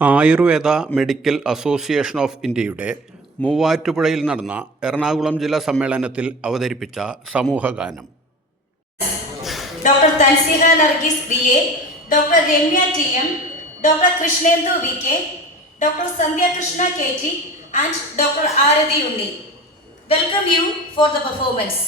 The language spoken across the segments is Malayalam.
ആയുർവേദ മെഡിക്കൽ അസോസിയേഷൻ ഓഫ് ഇന്ത്യയുടെ മൂവാറ്റുപുഴയിൽ നടന്ന എറണാകുളം ജില്ലാ സമ്മേളനത്തിൽ അവതരിപ്പിച്ച സമൂഹഗാനം. Doctor Tanseeha Nargis B A., doctor Ramya T M., doctor Krishnendu V K., doctor Sandhya Krishna K T. and Dr. Arathi Unni. Welcome you for the performance.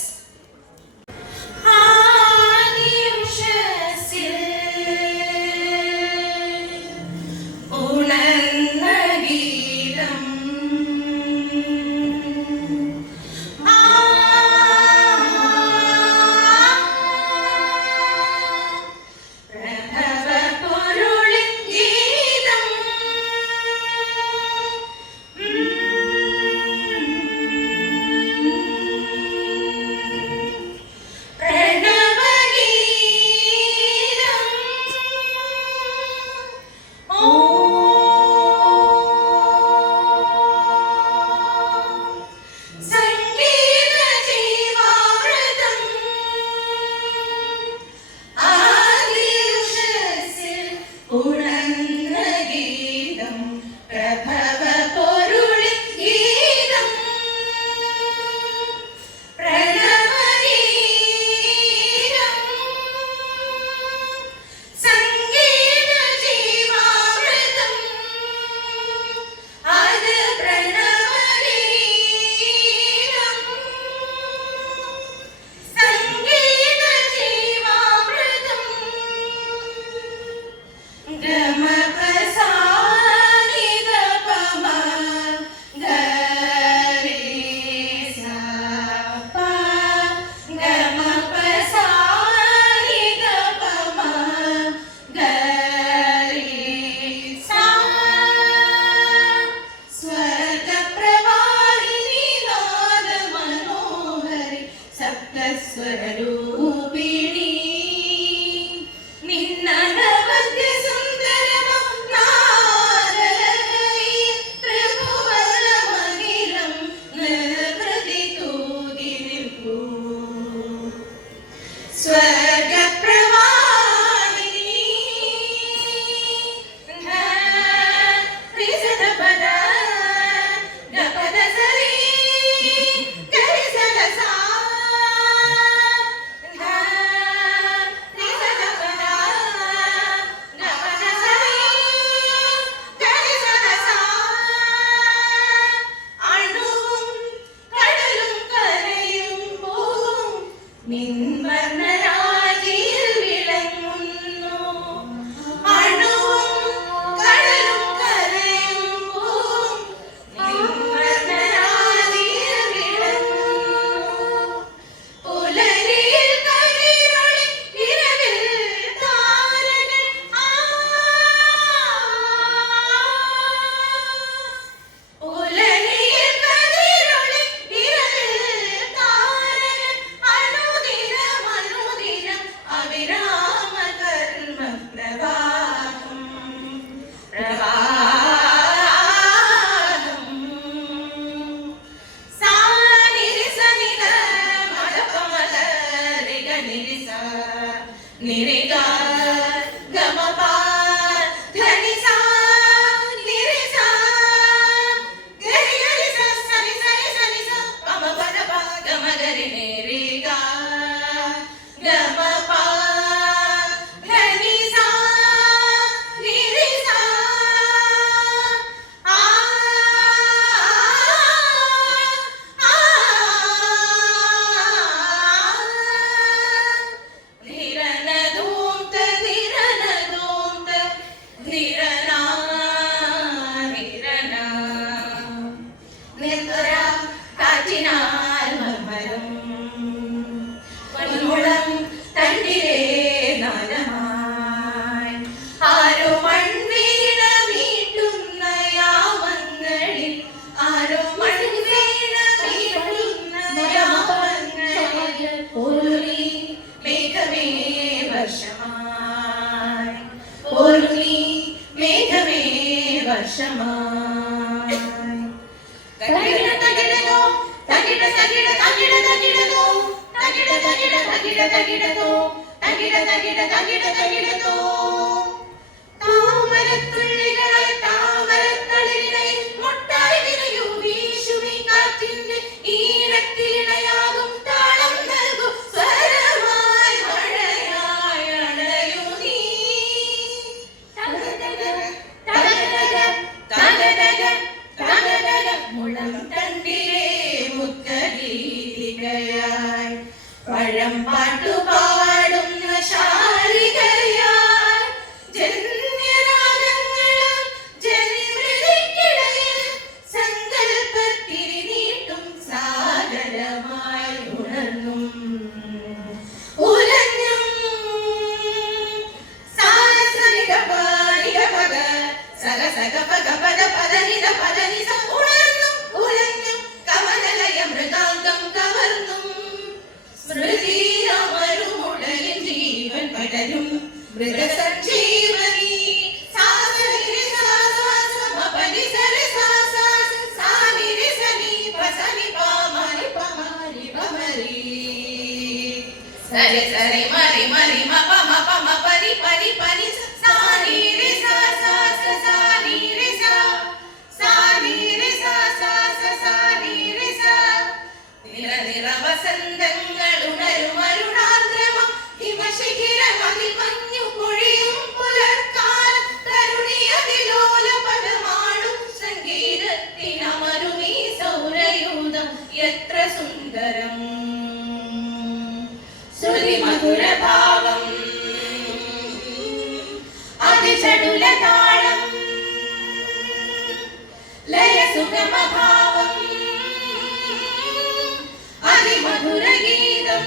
താമരത്തുള്ളികളെ സഗ സഗ പഗ പദ പദനിത പദനിസ ഉണർന്നും ഉലഞ്ഞും കമലലയ മൃഗാംഗം കവർന്നും സ്മൃതിയിലമരുമുടലിൻ ജീവൻ പടരും മൃഗസഞ്ജീവനി സരി സരി മരി മരി മപ മപ മപരി പരി പരി സാനി രി സാ സാ സാനി രി സാ സാനി രി സാ സാ സാനി രി സാ നിര നിര വസന്തങ്ങൾ ഉണരും അരുണാർദ്രമം ഹിമശിഖിരമതിൽ മഞ്ഞു പൊഴിയും പുലർക്കാലം തരുണിയതിലോല പദമാടും സംഗീതത്തിനമരുമീ സൗരയൂഥം എത്ര സുന്ദരം മധുരഭാവം അതിചടുലതാളം ലയസുഗമഭാവം അതിമധുരഗീതം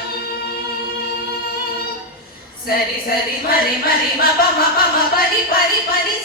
സരി സരി മരി മരി മപ മപ മപരി പരി പരി